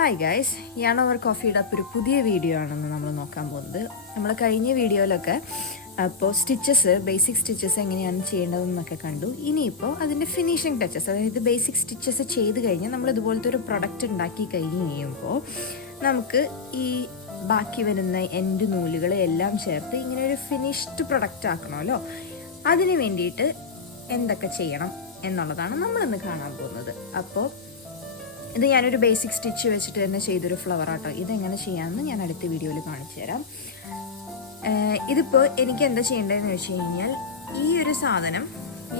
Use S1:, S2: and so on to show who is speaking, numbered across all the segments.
S1: Hi guys യാണോവർ കോഫിയുടെ അപ്പൊരു പുതിയ video ആണെന്ന് നമ്മൾ നോക്കാൻ പോകുന്നത്. നമ്മൾ കഴിഞ്ഞ വീഡിയോയിലൊക്കെ അപ്പോൾ സ്റ്റിച്ചസ് ബേസിക് സ്റ്റിച്ചസ് എങ്ങനെയാണ് ചെയ്യേണ്ടതെന്നൊക്കെ കണ്ടു. ഇനിയിപ്പോൾ അതിന്റെ ഫിനിഷിംഗ് ടച്ചസ് അതായത് ബേസിക് സ്റ്റിച്ചസ് ചെയ്ത് കഴിഞ്ഞാൽ നമ്മൾ ഇതുപോലത്തെ ഒരു പ്രൊഡക്റ്റ് ഉണ്ടാക്കി കഴിഞ്ഞ് കഴിയുമ്പോൾ നമുക്ക് ഈ ബാക്കി വരുന്ന എൻഡ് നൂലുകൾ എല്ലാം ചേർത്ത് ഇങ്ങനെ ഒരു ഫിനിഷ്ഡ് പ്രൊഡക്റ്റ് ആക്കണമല്ലോ. അതിന് വേണ്ടിയിട്ട് എന്തൊക്കെ ചെയ്യണം എന്നുള്ളതാണ് നമ്മളിന്ന് കാണാൻ പോകുന്നത്. അപ്പോൾ ഇത് ഞാനൊരു ബേസിക് സ്റ്റിച്ച് വെച്ചിട്ട് തന്നെ ചെയ്തൊരു ഫ്ലവർ ആട്ടോ. ഇതെങ്ങനെ ചെയ്യാമെന്ന് ഞാൻ അടുത്ത വീഡിയോയിൽ കാണിച്ചു തരാം. ഇതിപ്പോൾ എനിക്ക് എന്താ ചെയ്യേണ്ടതെന്ന് വെച്ച് കഴിഞ്ഞാൽ ഈ ഒരു സാധനം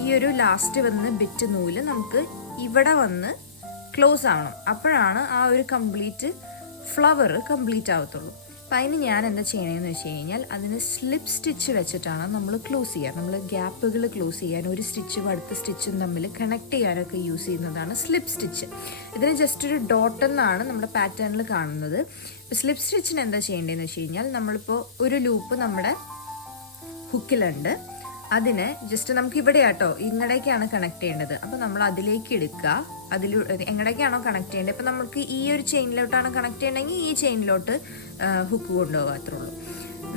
S1: ഈ ഒരു ലാസ്റ്റ് വന്ന് ബിറ്റ് നൂൽ നമുക്ക് ഇവിടെ വന്ന് ക്ലോസ് ആവണം. അപ്പോഴാണ് ആ ഒരു കംപ്ലീറ്റ് ഫ്ലവർ കംപ്ലീറ്റ് ആവത്തുള്ളൂ. അപ്പം അതിന് ഞാൻ എന്താ ചെയ്യണമെന്ന് വെച്ച് കഴിഞ്ഞാൽ അതിന് സ്ലിപ്പ് സ്റ്റിച്ച് വെച്ചിട്ടാണ് നമ്മൾ ക്ലോസ് ചെയ്യുക നമ്മൾ ഗ്യാപ്പുകൾ ക്ലോസ് ചെയ്യാൻ ഒരു സ്റ്റിച്ചും അടുത്ത സ്റ്റിച്ചും തമ്മിൽ കണക്ട് ചെയ്യാനൊക്കെ യൂസ് ചെയ്യുന്നതാണ് സ്ലിപ്പ് സ്റ്റിച്ച് ഇതിന് ജസ്റ്റ് ഒരു ഡോട്ട് എന്നാണ് നമ്മുടെ പാറ്റേണിൽ കാണുന്നത്. സ്ലിപ്പ് സ്റ്റിച്ചിന് എന്താ ചെയ്യേണ്ടതെന്ന് വെച്ച് കഴിഞ്ഞാൽ നമ്മളിപ്പോൾ ഒരു ലൂപ്പ് നമ്മുടെ ഹുക്കിലുണ്ട് അതിന് ജസ്റ്റ് നമുക്ക് ഇവിടെ ആട്ടോ ഇങ്ങടേക്കാണ് കണക്ട് ചെയ്യേണ്ടത്. അപ്പോൾ നമ്മൾ അതിലേക്ക് എടുക്കുക അതിൽ എങ്ങടേക്കാണോ കണക്ട് ചെയ്യേണ്ടത്. ഇപ്പം നമുക്ക് ഈ ഒരു ചെയിനിലോട്ടാണ് കണക്ട് ചെയ്യണമെങ്കിൽ ഈ ചെയിനിലോട്ട് ഹുക്ക് കൊണ്ടുപോകുക അത്രേ ഉള്ളൂ.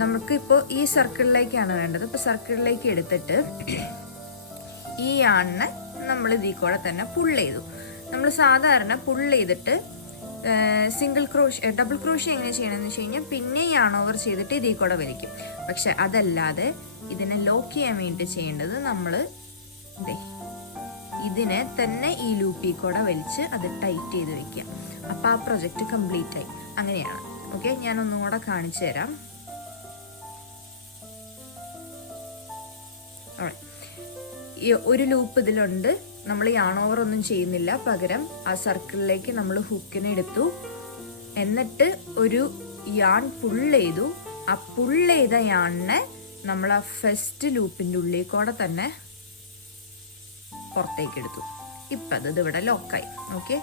S1: നമുക്ക് ഇപ്പോൾ ഈ സർക്കിളിലേക്കാണ് വേണ്ടത്. ഇപ്പോൾ സർക്കിളിലേക്ക് എടുത്തിട്ട് ഈ ആണിനെ നമ്മൾ ഇതിൽ കൂടെ തന്നെ പുൾ ചെയ്തു. നമ്മൾ സാധാരണ പുൾ ചെയ്തിട്ട് സിംഗിൾ ക്രോഷ് ഡബിൾ ക്രോഷ് എങ്ങനെ ചെയ്യണമെന്ന് വെച്ച് കഴിഞ്ഞാൽ പിന്നെ യാൺ ഓവർ ചെയ്തിട്ട് ഇതിൽ കൂടെ വലിക്കും. പക്ഷെ അതല്ലാതെ ഇതിനെ ലോക്ക് ചെയ്യാൻ വേണ്ടി ചെയ്യേണ്ടത് നമ്മൾ ഇതിനെ തന്നെ ഈ ലൂപ്പിൽ കൂടെ വലിച്ച് അത് ടൈറ്റ് ചെയ്ത് വെക്കുക. അപ്പോൾ ആ പ്രൊജക്റ്റ് കംപ്ലീറ്റ് ആയി. അങ്ങനെയാണ്. ഓക്കെ ഞാൻ ഒന്നും കൂടെ കാണിച്ചു തരാം. ഒരു ലൂപ്പ് ഇതിലുണ്ട്. നമ്മൾ യാൺ ഓവർ ഒന്നും ചെയ്യുന്നില്ല. പകരം ആ സർക്കിളിലേക്ക് നമ്മൾ ഹുക്കിനെ എടുത്തു. എന്നിട്ട് ഒരു യാൺ പുൾ ചെയ്തു. ആ പുൾ ചെയ്ത യാണിനെ നമ്മൾ ആ ഫസ്റ്റ് ലൂപ്പിന്റെ ഉള്ളിൽ കൂടെ തന്നെ പുറത്തേക്ക് എടുത്തു. ഇപ്പം അത് ഇവിടെ ലോക്കായി ഓക്കെ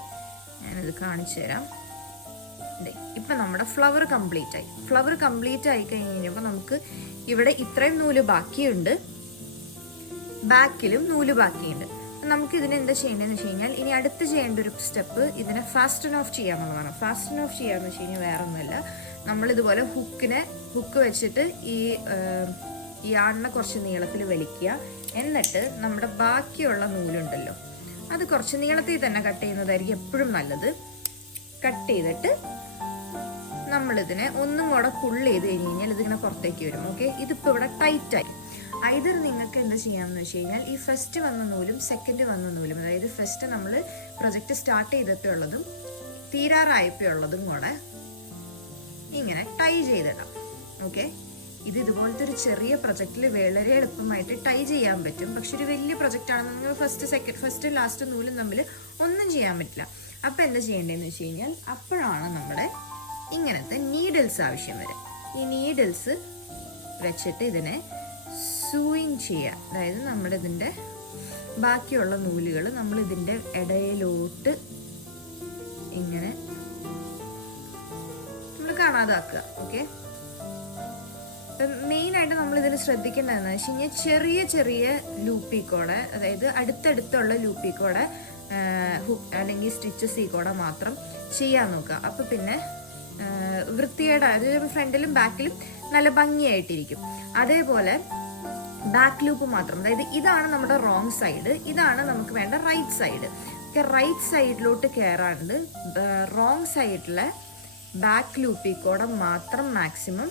S1: ഞാനിത് കാണിച്ചു തരാം. ഇപ്പൊ നമ്മുടെ ഫ്ലവർ കംപ്ലീറ്റ് ആയി. ഫ്ലവർ കംപ്ലീറ്റ് ആയി കഴിഞ്ഞപ്പോൾ നമുക്ക് ഇവിടെ ഇത്രയും നൂൽ ബാക്കിയുണ്ട്. ബാക്കിലും നൂൽ ബാക്കിയുണ്ട്. നമുക്ക് ഇതിന് എന്താ ചെയ്യേണ്ടതെന്ന് വെച്ച് കഴിഞ്ഞാൽ ഇനി അടുത്ത് ചെയ്യേണ്ട ഒരു സ്റ്റെപ്പ് ഇതിനെ ഫാസ്റ്റൻ ഓഫ് ചെയ്യാമെന്നുള്ളതാണ്. ഫാസ്റ്റൻ ഓഫ് ചെയ്യാന്ന് വെച്ച് കഴിഞ്ഞാൽ വേറെ ഒന്നുമല്ല നമ്മൾ ഇതുപോലെ ഹുക്കിനെ ഹുക്ക് വെച്ചിട്ട് ഈ ഈ ആണിനെ കുറച്ച് നീളത്തിൽ വലിക്കുക. എന്നിട്ട് നമ്മുടെ ബാക്കിയുള്ള നൂലുണ്ടല്ലോ അത് കുറച്ച് നീളത്തിൽ തന്നെ കട്ട് ചെയ്യുന്നതായിരിക്കും എപ്പോഴും നല്ലത്. കട്ട് ചെയ്തിട്ട് നമ്മളിതിനെ ഒന്നും കൂടെ പുള്ള് ചെയ്ത് കഴിഞ്ഞ് കഴിഞ്ഞാൽ ഇതിങ്ങനെ പുറത്തേക്ക് വരും. ഓക്കെ ഇതിപ്പോൾ ഇവിടെ ടൈറ്റായി ഐതർ നിങ്ങൾക്ക് എന്താ ചെയ്യാമെന്ന് വെച്ച് കഴിഞ്ഞാൽ ഈ ഫസ്റ്റ് വന്ന നൂലും സെക്കൻഡ് വന്ന നൂലും അതായത് ഫസ്റ്റ് നമ്മൾ പ്രൊജക്റ്റ് സ്റ്റാർട്ട് തീരാറായപ്പോൾ ഉള്ളതും കൂടെ ഇങ്ങനെ ടൈ ചെയ്തിടാം. ഓക്കെ ഇത് ഇതുപോലത്തെ ഒരു ചെറിയ പ്രൊജക്റ്റിൽ വളരെ എളുപ്പമായിട്ട് ടൈ ചെയ്യാൻ പറ്റും. പക്ഷെ ഒരു വലിയ പ്രൊജക്റ്റ് ആണെന്ന് നിങ്ങൾ ഫസ്റ്റ് സെക്കൻഡ് ഫസ്റ്റ് ലാസ്റ്റ് നൂലും തമ്മിൽ ഒന്നും ചെയ്യാൻ പറ്റില്ല. അപ്പം എന്താ ചെയ്യേണ്ടതെന്ന് വെച്ച് കഴിഞ്ഞാൽ അപ്പോഴാണ് നമ്മുടെ ഇങ്ങനത്തെ നീഡിൽസ് ആവശ്യം വരെ. ഈ നീഡിൽസ് വെച്ചിട്ട് ഇതിനെ സൂയിങ് ചെയ്യുക അതായത് നമ്മളിതിന്റെ ബാക്കിയുള്ള നൂലുകൾ നമ്മളിതിന്റെ ഇടയിലോട്ട് ഇങ്ങനെ നമ്മൾ കാണാതാക്കുക ഓക്കെ മെയിൻ ആയിട്ട് നമ്മൾ ഇതിൽ ശ്രദ്ധിക്കേണ്ടതെന്ന് വെച്ച് കഴിഞ്ഞാൽ ചെറിയ ചെറിയ ലൂപ്പിൽ കൂടെ അതായത് അടുത്തടുത്തുള്ള ലൂപ്പിൽ കൂടെ ഹുക്ക് അല്ലെങ്കിൽ സ്റ്റിച്ചസ് കൂടെ മാത്രം ചെയ്യാൻ നോക്കുക. അപ്പോൾ പിന്നെ ആ, വൃത്തികേട് അതായത് ഫ്രണ്ടിലും ബാക്കിലും നല്ല ഭംഗിയായിട്ടിരിക്കും. അതേപോലെ ബാക്ക് ലൂപ്പ് മാത്രം. അതായത് ഇതാണ് നമ്മുടെ റോങ് സൈഡ് ഇതാണ് നമുക്ക് വേണ്ട റൈറ്റ് സൈഡ് റൈറ്റ് സൈഡിലോട്ട് കയറാണ്ട് റോങ് സൈഡിലെ ബാക്ക് ലൂപ്പിൽ കൂടെ മാത്രം മാക്സിമം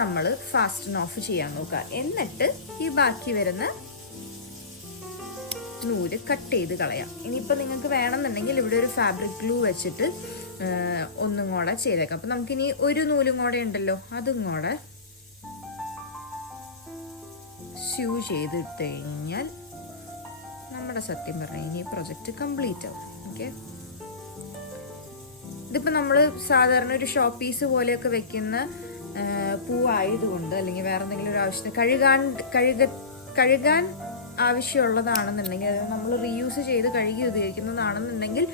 S1: നമ്മൾ ഫാസ്റ്റ് ഓഫ് ചെയ്യാൻ നോക്കുക. എന്നിട്ട് ഈ ബാക്കി വരുന്ന നൂൽ കട്ട് ചെയ്ത് കളയാം. ഇനിയിപ്പോൾ നിങ്ങൾക്ക് വേണമെന്നുണ്ടെങ്കിൽ ഇവിടെ ഒരു ഫാബ്രിക് ഗ്ലൂ വെച്ചിട്ട് ഒന്നും കൂടെ ചെയ്തേക്കാം. അപ്പം നമുക്കിനി ഒരു നൂലും കൂടെ ഉണ്ടല്ലോ അതും കൂടെ സ്യൂ ചെയ്തിട്ട് കഴിഞ്ഞാൽ നമ്മുടെ സത്യം പറഞ്ഞു ഈ പ്രൊജക്റ്റ് കംപ്ലീറ്റ് ആവും. ഓക്കെ ഇതിപ്പോൾ നമ്മൾ സാധാരണ ഒരു ഷോപ്പ് പീസ് പോലെയൊക്കെ വെക്കുന്ന പൂവായതുകൊണ്ട് അല്ലെങ്കിൽ വേറെ എന്തെങ്കിലും ഒരു ആവശ്യത്തിന് കഴുകാൻ കഴുക കഴുകാൻ ആവശ്യമുള്ളതാണെന്നുണ്ടെങ്കിൽ അതായത് നമ്മൾ റീയൂസ് ചെയ്ത് കഴുകി ഉപയോഗിക്കുന്നതാണെന്നുണ്ടെങ്കിൽ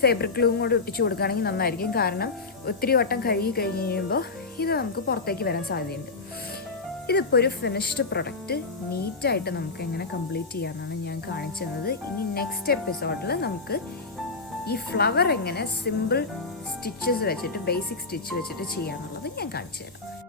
S1: ഫേബ്രിക് ഗ്ലൂവും കൂടെ ഒട്ടിച്ചു കൊടുക്കുകയാണെങ്കിൽ നന്നായിരിക്കും. കാരണം ഒത്തിരി വട്ടം കഴുകി കഴിഞ്ഞ് കഴിയുമ്പോൾ ഇത് നമുക്ക് പുറത്തേക്ക് വരാൻ സാധ്യതയുണ്ട്. ഇതിപ്പോൾ ഒരു ഫിനിഷ്ഡ് പ്രൊഡക്റ്റ് നീറ്റായിട്ട് നമുക്ക് എങ്ങനെ കംപ്ലീറ്റ് ചെയ്യാമെന്നാണ് ഞാൻ കാണിച്ചു തന്നത് ഇനി നെക്സ്റ്റ് എപ്പിസോഡിൽ നമുക്ക് ഈ ഫ്ലവർ എങ്ങനെ സിമ്പിൾ സ്റ്റിച്ചസ് വെച്ചിട്ട് ബേസിക് സ്റ്റിച്ച് വെച്ചിട്ട് ചെയ്യാന്നുള്ളത് ഞാൻ കാണിച്ചു തരാം